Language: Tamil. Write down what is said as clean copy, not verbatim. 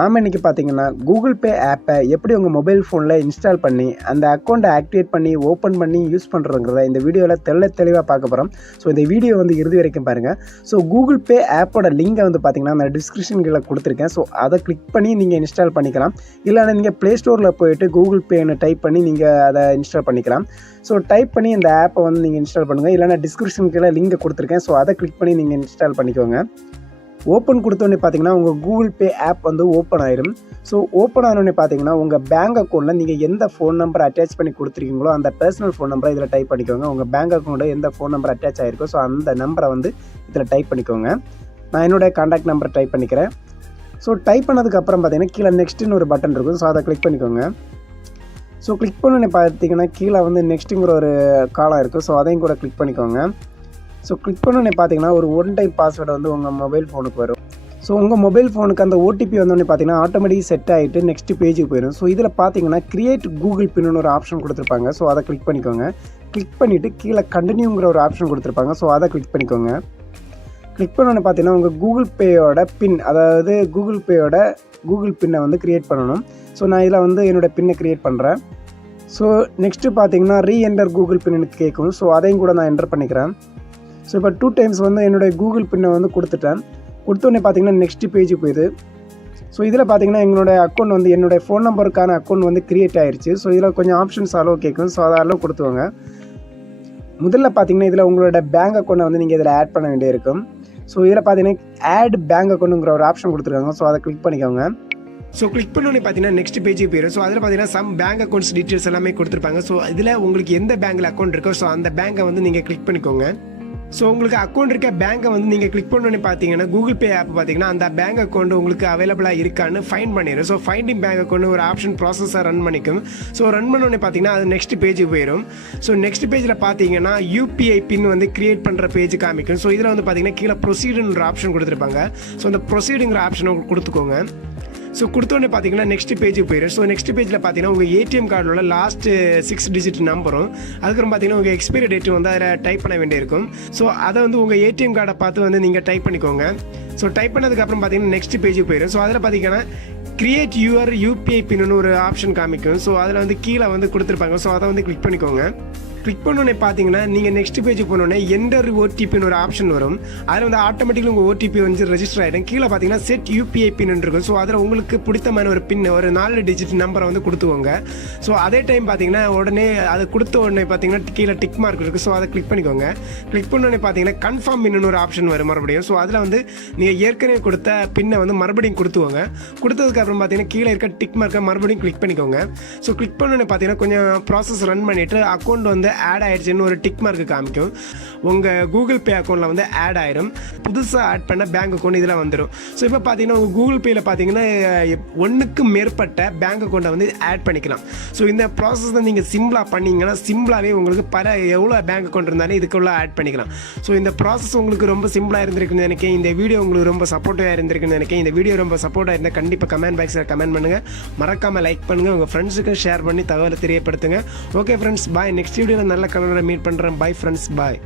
நாம இன்னைக்கு பார்த்தீங்கன்னா கூகுள் பே ஆப்பை எப்படி உங்கள் மொபைல் ஃபோனில் இன்ஸ்டால் பண்ணி அந்த அக்கௌண்ட்டை ஆக்டிவேட் பண்ணி ஓப்பன் பண்ணி யூஸ் பண்ணுறதுங்கிறத இந்த வீடியோவில் தெளிவாக பார்க்க போகிறோம். ஸோ இந்த வீடியோ வந்து இறுதி வரைக்கும் பாருங்கள். ஸோ கூகுள் பே ஆப்போட லிங்கை வந்து பார்த்தீங்கன்னா அந்த டிஸ்கிரிப்ஷன் கீழே கொடுத்துருக்கேன். ஸோ அதை கிளிக் பண்ணி நீங்கள் இன்ஸ்டால் பண்ணிக்கலாம். இல்லைன்னா நீங்கள் ப்ளே ஸ்டோரில் போயிட்டு கூகுள் பேன்னு டைப் பண்ணி நீங்கள் அதை இன்ஸ்டால் பண்ணிக்கலாம். ஸோ டைப் பண்ணி இந்த ஆப்பை வந்து நீங்கள் இன்ஸ்டால் பண்ணுங்கள். இல்லைனா டிஸ்கிரிப்ஷன் கீழே லிங்கை கொடுத்துருக்கேன். ஸோ அதை கிளிக் பண்ணி நீங்கள் இன்ஸ்டால் பண்ணிக்கோங்க. ஓப்பன் கொடுத்தோடனே பார்த்தீங்கன்னா உங்கள் கூகுள் பே ஆப் வந்து ஓப்பன் ஆயிரும். ஸோ ஓப்பன் ஆனோடனே பார்த்தீங்கன்னா உங்கள் பேங்க் அக்கௌண்ட்டில் நீங்கள் எந்த ஃபோன் நம்பர் அட்டாச் பண்ணி கொடுத்துருக்கீங்களோ அந்த பர்சனல் ஃபோன் நம்பரை இதில் டைப் பண்ணிக்கோங்க. உங்கள் பேங்க் அக்கௌண்ட்டில் எந்த ஃபோன் நம்பர் அட்டாச் ஆகிருக்கோ ஸோ அந்த நம்பரை வந்து இதில் டைப் பண்ணிக்கோங்க. நான் என்னுடைய கான்டாக்ட் நம்பர் டைப் பண்ணிக்கிறேன். ஸோ டைப் பண்ணதுக்கப்புறம் பார்த்தீங்கன்னா கீழே நெக்ஸ்ட்டுன்னு ஒரு பட்டன் இருக்கும். ஸோ அதை கிளிக் பண்ணிக்கோங்க. ஸோ கிளிக் பண்ணோடனே பார்த்தீங்கன்னா கீழே வந்து நெக்ஸ்ட்டுங்கிற ஒரு காலம் இருக்குது. ஸோ அதையும் கூட கிளிக் பண்ணிக்கோங்க. ஸோ கிளிக் பண்ணோடனே பார்த்தீங்கன்னா ஒரு ஒன் டைம் பாஸ்வேர்டு வந்து உங்கள் மொபைல் ஃபோனுக்கு வரும். ஸோ உங்கள் மொபைல் ஃபோனுக்கு அந்த ஓடிபி வந்தோடனே பார்த்தீங்கன்னா ஆட்டோமேட்டிக் செட் ஆகிட்டு நெக்ஸ்ட் பேஜுக்கு போயிடும். ஸோ இதில் பார்த்தீங்கன்னா கிரியேட் கூகுள் பின்னு ஒரு ஆப்ஷன் கொடுத்துருப்பாங்க. ஸோ அதை கிளிக் பண்ணிக்கோங்க. கிளிக் பண்ணிவிட்டு கீழே கண்டினியூங்கிற ஒரு ஆப்ஷன் கொடுத்துருப்பாங்க. ஸோ அதை கிளிக் பண்ணிக்கோங்க. கிளிக் பண்ணோன்னே பார்த்தீங்கன்னா உங்கள் கூகுள் பேயோட பின், அதாவது கூகுள் பின்னை வந்து க்ரியேட் பண்ணணும். ஸோ நான் இதில் வந்து என்னோடய பின்னை க்ரியேட் பண்ணுறேன். ஸோ நெக்ஸ்ட்டு பார்த்தீங்கன்னா ரீஎன்டர் கூகுள் பின்னு கேட்கும். ஸோ அதையும் கூட நான் என்டர் பண்ணிக்கிறேன். ஸோ இப்போ 2 டைம்ஸ் வந்து என்னுடைய கூகுள் பின்னை வந்து கொடுத்துட்டேன். கொடுத்தோடனே பார்த்தீங்கன்னா நெக்ஸ்ட் பேஜுக்கு போயிடுது. ஸோ இதில் பார்த்தீங்கன்னா என்னோடய அக்கௌண்ட் வந்து என்னுடைய ஃபோன் நம்பருக்கான அக்கௌண்ட் வந்து க்ரியேட் ஆகிடுச்சு. ஸோ இதில் கொஞ்சம் ஆப்ஷன்ஸ் அளவு கேட்கும். ஸோ அதை அளவு கொடுத்துவாங்க. முதல்ல பார்த்தீங்கன்னா இதில் உங்களோட பேங்க் அக்கௌண்ட்டை வந்து நீங்கள் இதில் ஆட் பண்ண வேண்டியிருக்கும். ஸோ இதில் பார்த்தீங்கன்னா ஆட் பேங்க் அக்கௌண்ட்டுங்கிற ஒரு ஆப்ஷன் கொடுத்துருக்காங்க. ஸோ அதை கிளிக் பண்ணிக்கோங்க. ஸோ கிளிக் பண்ணோன்னே பார்த்தீங்கன்னா நெக்ஸ்ட் பேஜுக்கு போயிடும். ஸோ அதில் பார்த்தீங்கன்னா சம் பேங்க் அக்கௌண்ட்ஸ் டீட்டெயில்ஸ் எல்லாமே கொடுத்துருப்பாங்க. ஸோ இதில் உங்களுக்கு எந்த பேங்க்கில் அக்கௌண்ட் இருக்கோ ஸோ அந்த பேங்கை வந்து நீங்கள் கிளிக் பண்ணிக்கோங்க. ஸோ உங்களுக்கு அக்கௌண்ட் இருக்க பேங்கை வந்து நீங்கள் கிளிக் பண்ணோன்னே பார்த்தீங்கன்னா கூகுள் பே ஆப் பார்த்தீங்கன்னா அந்த பேங்க் அக்கௌண்ட் உங்களுக்கு அவைலபிளாக இருக்கான்னு ஃபைண்ட் பண்ணிடும். ஸோ ஃபைண்டிங் பேங்க் அக்கௌண்ட் ஒரு ஆப்ஷன் ப்ராசஸாக ரன் பண்ணிக்கும். ஸோ ரன் பண்ணோன்னே பார்த்தீங்கன்னா அது நெக்ஸ்ட் பேஜுக்கு போயிடும். ஸோ நெக்ஸ்ட் பேஜில் பார்த்தீங்கன்னா யூபிஐ பின் வந்து கிரியேட் பண்ணுற பேஜ் காமிக்கும். ஸோ இதில் வந்து பார்த்தீங்கன்னா கீழே ப்ரொசீடுன்னு ஒரு ஆப்ஷன் கொடுத்துருப்பாங்க. ஸோ அந்த ப்ரொசீடுங்கிற ஆப்ஷனை கொடுத்துக்கோங்க. ஸோ கொடுத்தோடனே பார்த்தீங்கன்னா நெக்ஸ்ட் பேஜுக்கு போயிடும். ஸோ நெக்ஸ்ட் பேஜில் பார்த்தீங்கன்னா உங்கள் ஏடிஎம் கார்டோட லாஸ்ட் 6 டிஜிட் நம்பரும் அதுக்கப்புறம் பார்த்தீங்கன்னா உங்கள் எக்ஸ்பைரி டேட்டும் வந்து அதில் டைப் பண்ண வேண்டியிருக்கும். ஸோ அதை வந்து உங்கள் ஏடிஎம் கார்டை பார்த்து வந்து நீங்கள் டைப் பண்ணிக்கோங்க. ஸோ டைப் பண்ணதுக்கப்புறம் பார்த்தீங்கன்னா நெக்ஸ்ட் பேஜுக்கு போயிடும். ஸோ அதில் பார்த்தீங்கன்னா கிரியேட் யுவர் யூபிஐ பின்னு ஒரு ஆப்ஷன் காமிக்கும். ஸோ அதில் வந்து கீழே வந்து கொடுத்துருப்பாங்க. ஸோ அதை வந்து கிளிக் பண்ணிக்கோங்க. கிளிக் பண்ணோன்னே பார்த்தீங்கன்னா நீங்கள் நெக்ஸ்ட் பேஜ் போனோடனே என்டர் ஓடிபின்னு ஒரு ஆப்ஷன் வரும். அதில் வந்து ஆட்டோமேட்டிக்கலி உங்கள் ஓடிபி வந்து ரெஜிஸ்டர் ஆகிடும். கீழே பார்த்தீங்கன்னா செட் யூபிஐ பின் இருக்கும். ஸோ அதில் உங்களுக்கு பிடித்தமான ஒரு பின் ஒரு 4 டிஜிட் நம்பரை வந்து கொடுத்துவோங்க. ஸோ அதே டைம் பார்த்தீங்கன்னா உடனே அதை கொடுத்த உடனே பார்த்தீங்கன்னா கீழே டிக் மார்க் இருக்குது. ஸோ அதை கிளிக் பண்ணிக்கோங்க. கிளிக் பண்ணோடனே பார்த்தீங்கன்னா கன்ஃபார்ம் பின்னு ஒரு ஆப்ஷன் வரும் மறுபடியும். ஸோ அதில் வந்து நீங்கள் ஏற்கனவே கொடுத்த பின்னை வந்து மறுபடியும் கொடுத்துவோங்க. கொடுத்ததுக்கப்புறம் பார்த்தீங்கன்னா கீழே இருக்க டிக் மார்க்கை மறுபடியும் கிளிக் பண்ணிக்கோங்க. ஸோ கிளிக் பண்ணோடனே பார்த்தீங்கன்னா கொஞ்சம் ப்ராசஸ் ரன் பண்ணிவிட்டு அக்கௌண்ட் வந்து ஆட் ஆயிடுச்சுன்னு ஒரு டிக் மார்க் காமிக்கும். உங்கள் கூகுள் பே அக்கௌண்ட்டில் வந்து ஆட் ஆயிரும். புதுசாக ஆட் பண்ண பேங்க் அக்கௌண்ட் இதில் வந்துடும். ஸோ இப்போ பார்த்தீங்கன்னா உங்கள் கூகுள் பேயில் பார்த்தீங்கன்னா 1க்கு மேற்பட்ட பேங்க் அக்கௌண்ட்டை வந்து ஆட் பண்ணிக்கலாம். ஸோ இந்த ப்ராசஸ் தான் நீங்கள் சிம்பிளாக பண்ணிங்கன்னா சிம்பிளாகவே உங்களுக்கு எவ்வளோ பேங்க் அக்கௌண்ட் இருந்தாலும் இதுக்குள்ளே ஆட் பண்ணிக்கலாம். ஸோ இந்த ப்ராசஸ் உங்களுக்கு ரொம்ப சிம்பிளாக இருந்திருக்குன்னு நினைக்கிறேன். இந்த வீடியோ உங்களுக்கு ரொம்ப சப்போர்ட்டாக இருந்திருக்குன்னு நினைக்கிறேன். இந்த வீடியோ ரொம்ப சப்போர்ட்டாக இருந்தால் கண்டிப்பாக கமெண்ட் பாக்ஸில் கமெண்ட் பண்ணுங்கள். மறக்காமல் லைக் பண்ணுங்கள். உங்கள் ஃப்ரெண்ட்ஸுக்கும் ஷேர் பண்ணி தகவலை தெரியப்படுத்துங்க. ஓகே ஃப்ரெண்ட்ஸ், பாய். நெக்ஸ்ட் வீடியோவில் நல்ல கலரை மீட் பண்ணுறேன். பை ஃப்ரெண்ட்ஸ், பாய்.